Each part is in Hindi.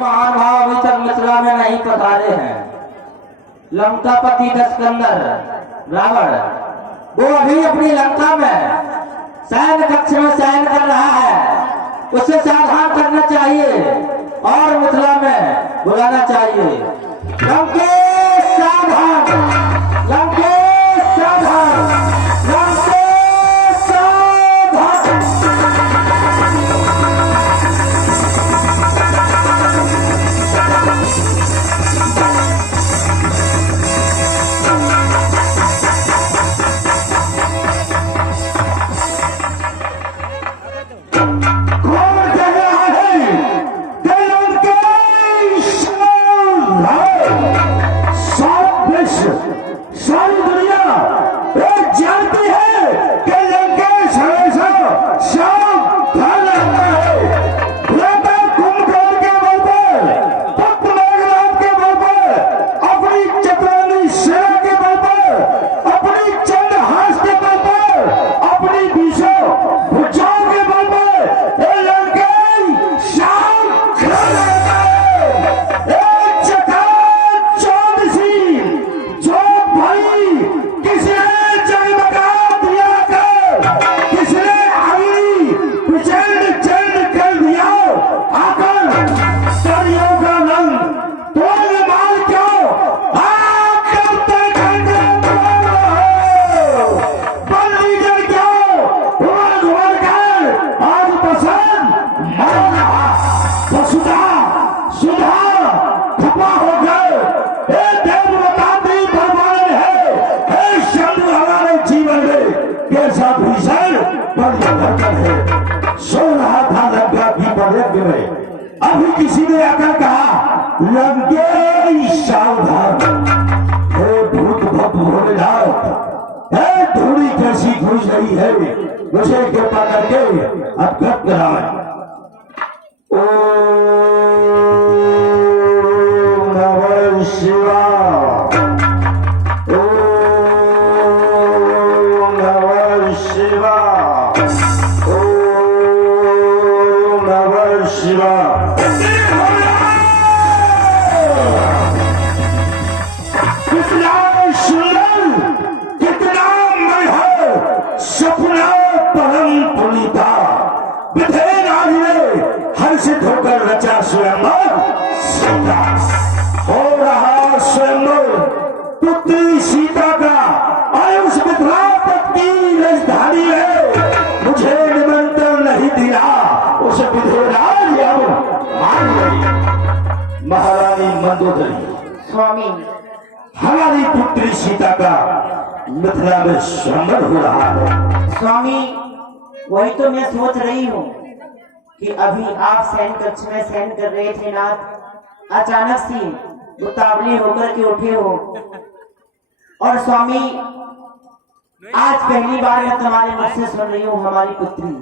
महानुभाव अभी तक मिथिला में नहीं पधारे हैं। लंकापति दशकंदर रावण वो अभी अपनी लंका में सैन्य कक्ष में शयन कर रहा है। उसे सावधान करना चाहिए और मिथिला में बुलाना चाहिए। लंकेश सावधान, लंकेश सावधान, लंकेश सावधान। सारी दुनिया एक जानती है कि लंकेश हमेशा शाम घर रहता है। भ्राता कुंभकर्ण के बल पर, पुत्र मेघनाद के बल पर, अपनी चतुरानी सेना के बल पर, अपनी चंद्रहास के बल पर, अपनी बीसों भुजाओं के बल पर ये लंकेश शाम घर रहता है। एक चकाचौंध सी जो भाई किसने जगमगा दिया कर, किसने अग्नि प्रचंड चंड कर दिया आकर सरियों का रंग तोड़ मार क्यों आकर बल्ली जल क्यों उमड़ घुमड़ कर आज पसंद मर रहा वसुधा सुधा खपा हो गए। जीवन में कैसा भीषण परिवर्तन है। सो रहा था लंका की पर्वत में, अभी किसी ने आकर कहा लंकेश सावधान। हे भूत भक्त भोलेनाथ, हे धूड़ी कैसी घुस रही है, मुझे कृपा करके अवगत कराएं। ओम नमः शिवाय। कितना सुंदर, कितना मनोहर सपना परम पुनीता विधे नारी ने हर्षित होकर रचा स्वयंवर सीता। हो रहा स्वयंवर पुत्री सीता का आयुष मिथिला तक की राजधानी है। मुझे निमंत्रण नहीं दिया, उसे विधेराज मान गई। महारानी मंदोदरी स्वामी हमारी पुत्री सीता का मिथिला में स्वयंवर हो रहा है। स्वामी वही तो मैं सोच रही हूँ कि अभी आप सैन कक्ष में सैन कर रहे थे नाथ, अचानक सी उतावली होकर के उठे हो। और स्वामी आज पहली बार मैं तुम्हारे मुख से सुन रही हूँ हमारी पुत्री।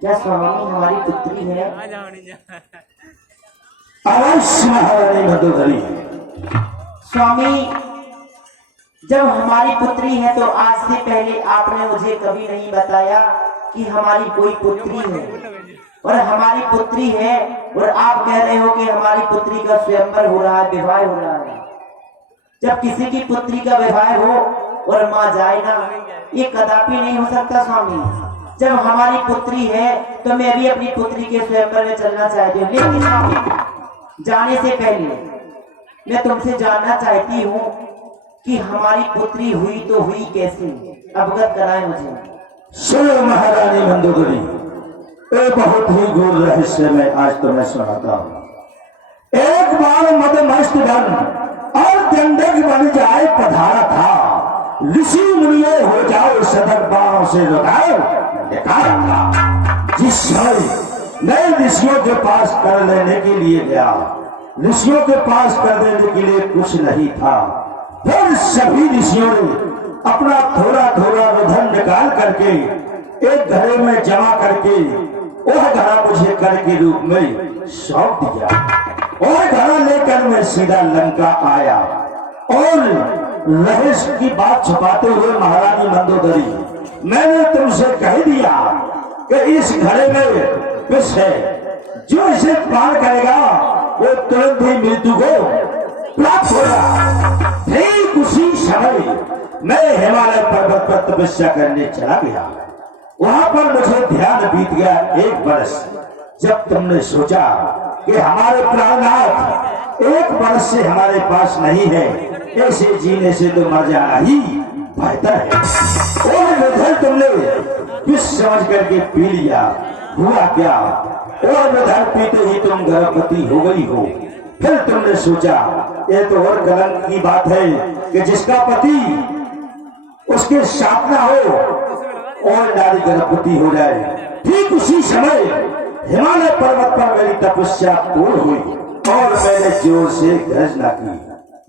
क्या स्वामी हमारी पुत्री है? अवश्य महारानी मंदोदरी। स्वामी जब हमारी पुत्री है तो आज से पहले आपने मुझे कभी नहीं बताया कि हमारी कोई पुत्री है। और हमारी पुत्री है और आप कह रहे हो कि हमारी पुत्री का स्वयंवर हो रहा है, विवाह हो रहा है। जब किसी की पुत्री का विवाह हो और माँ जाए ना, ये कदापि नहीं हो सकता स्वामी। जब हमारी पुत्री है तो मैं भी अपनी पुत्री के स्वयंवर में चलना चाहती हूँ। लेकिन स्वामी जाने से पहले मैं तुमसे जानना चाहती हूँ कि हमारी पुत्री हुई तो हुई कैसे, अवगत कराए मुझे। सुनो महारानी मंदोदरी, एक बहुत ही गूढ़ रहस्य में आज तुम्हें सुनाता हूँ। एक बार मदमस्त बन और दंडक बन जाए पधारा था, ऋषि मुनियों हो जाओ सदर बाणों से लगाओ निकाला था। जिस समय नए ऋषियों के पास कर लेने के लिए गया, ऋषियों के पास कर देने के लिए कुछ नहीं था। फिर सभी ऋषियों ने अपना थोड़ा थोड़ा रुधन निकाल करके एक घड़े में जमा करके वह घड़ा मुझे कर के रूप में सौंप दिया। वह घड़ा लेकर मैं सीधा लंका आया और रहस्य की बात छुपाते हुए महारानी मंदोदरी मैंने तुमसे कह दिया कि इस घड़े में विष है, जो इसे पार करेगा वो तुरंत ही मृत्यु को प्राप्त होगा। ठीक उसी समय मैं हिमालय पर्वत पर तपस्या करने चला गया। वहां पर मुझे ध्यान बीत गया 1 वर्ष। जब तुमने सोचा कि हमारे प्राणनाथ 1 वर्ष से हमारे पास नहीं है, ऐसे जीने से तो मर जाना ही बेहतर है। और उधर तुमने विष समझ करके पी लिया। हुआ क्या, और उधर पीते ही तुम गर्भवती हो गई हो। फिर तुमने सोचा ये तो और कलंक की बात है कि जिसका पति उसके साथ ना हो और नारी गर्भवती हो जाए। ठीक उसी समय हिमालय पर्वत पर मेरी तपस्या पूर्ण हुई और मैंने जोर से गर्जना की।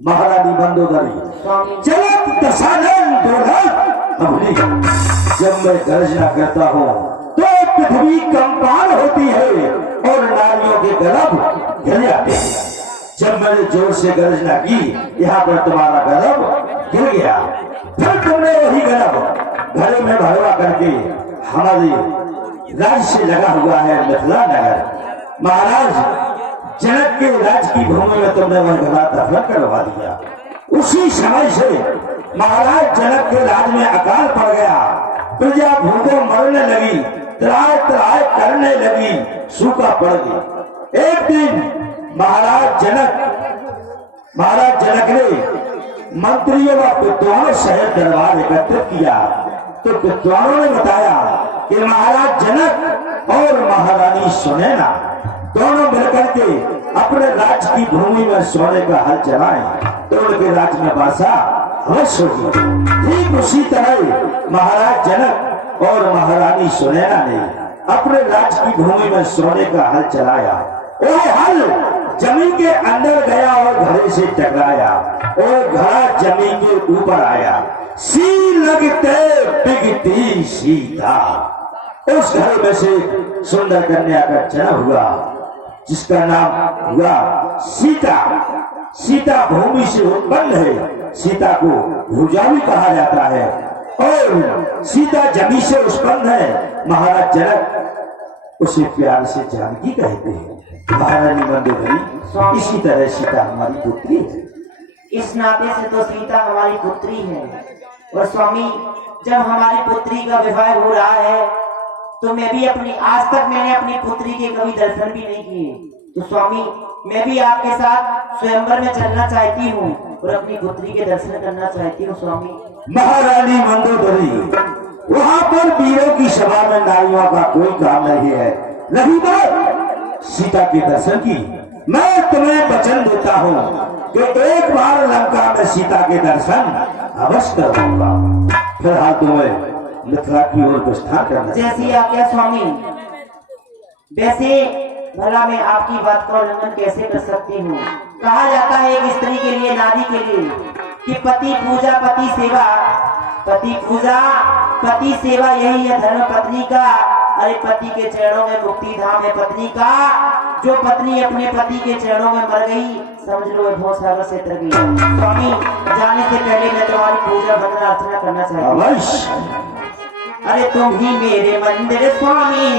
महारानी मंदोदरी चलत दशानन दुर्लभ अभली। जब मैं गर्जना करता हूँ तो पृथ्वी कंपान होती है और नारियों के गर्भ गिर जाते हैं। जब मैंने जोर से गर्जना की, यहाँ पर तुम्हारा गर्भ गिर गया। फिर तुमने वही गर्भ घरे में भरवा करके हमारे राज्य से लगा हुआ है मिथिला नगर, महाराज जनक के राज की भूमि में तुमने वह घड़ा दफन करवा दिया। उसी समय से महाराज जनक के राज में अकाल पड़ गया। प्रजा भूखों मरने लगी, त्राय त्राय करने लगी, सूखा पड़ गई। एक दिन महाराज जनक ने मंत्रियों व विद्वानों सहित दरबार एकत्रित किया। तो विद्वानों ने बताया कि महाराज जनक और महारानी सुनैना दोनों मिलकर के अपने राज्य की भूमि में सोने का हल चलाएं तो उनके राज्य में वर्षा अवश्य होगी। ठीक उसी तरह महाराज जनक और महारानी सुनैना ने अपने राज्य की भूमि में सोने का हल चलाया। वह हल जमीन के अंदर गया और घड़े से टकराया और घड़ा जमीन के ऊपर आया। सी लगते पिघती सीता। उस घर में से सुंदर कन्या का जन्म हुआ जिसका नाम हुआ सीता। सीता भूमि से उत्पन्न है। सीता को भुजा भी कहा जाता है और सीता जमी से उत्पन्न है। महाराज जनक उसे प्यार से जानकी कहते हैं। महारानी मंदोदरी इसी तरह सीता हमारी पुत्री है। इस नाते से तो सीता हमारी पुत्री है। और स्वामी जब हमारी पुत्री का विवाह हो रहा है तो मैं भी आज तक मैंने अपनी पुत्री के कभी दर्शन भी नहीं किए। तो स्वामी मैं भी आपके साथ स्वयंवर में चलना चाहती हूँ और अपनी पुत्री के दर्शन करना चाहती हूँ। स्वामी महारानी मंदोदरी वहाँ पर वीरों की सभा में नारियों का कोई काम नहीं है। रही बात सीता के दर्शन की, मैं तुम्हें वचन देता हूँ कि एक बार लंका में सीता के दर्शन अवश्य करूंगा। फिलहाल तुम्हें मिथिला की ओर प्रस्थान करना। जैसी आज्ञा स्वामी। वैसे भला मैं आपकी बात का उल्लंघन कैसे कर सकती हूँ। कहा जाता है एक स्त्री के लिए, नारी के लिए कि पति पूजा पति सेवा, पति पूजा पति सेवा यही है धर्म पत्नी का। अरे पति के चरणों में मुक्ति धाम है पत्नी का। जो पत्नी अपने पति के चरणों में मर गई समझ लो भव सागर से तर गई। स्वामी जाने से पहले मैं तुम्हारी पूजा वंदना अर्चना करना चाहती हूँ। अरे तुम ही मेरे मंदिर स्वामी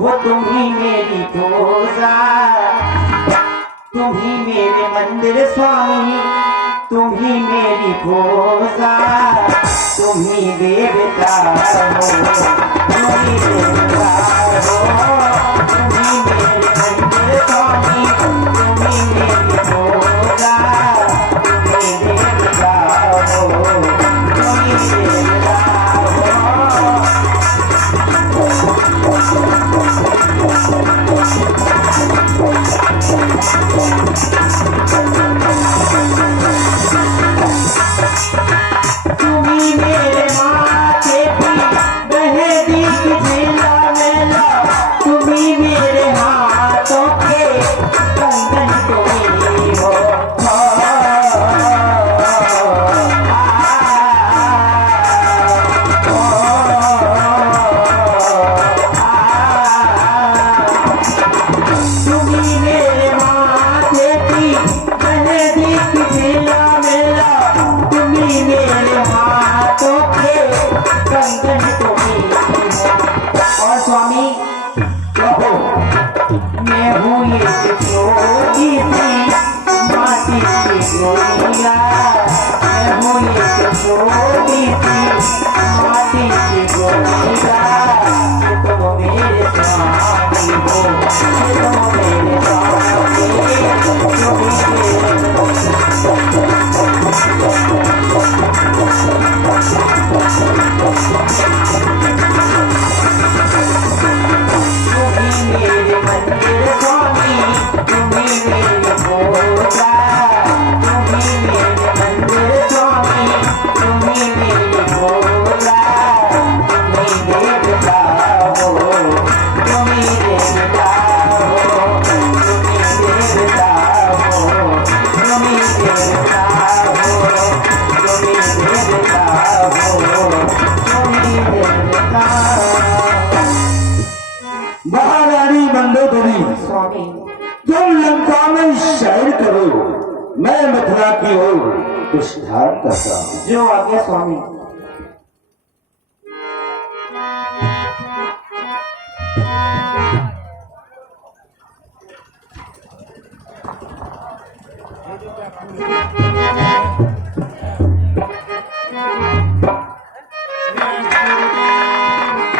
हो, तुम ही मेरी पूजा, तुम ही मेरे मंदिर स्वामी, तुम ही मेरी पूजा, तुम ही देवता हो, तुम ही देवता हो, तुम ही मेरे मंदिर स्वामी, तुम ही मेरी पूजा, तुम ही देवता हो, तुम ही देवता हो। तुम्ही मेरे माथे भी बहे दी मेला मेला, तुम्ही मैं मिथिला की ओर प्रस्थान करता हूँ। जो आज्ञा स्वामी।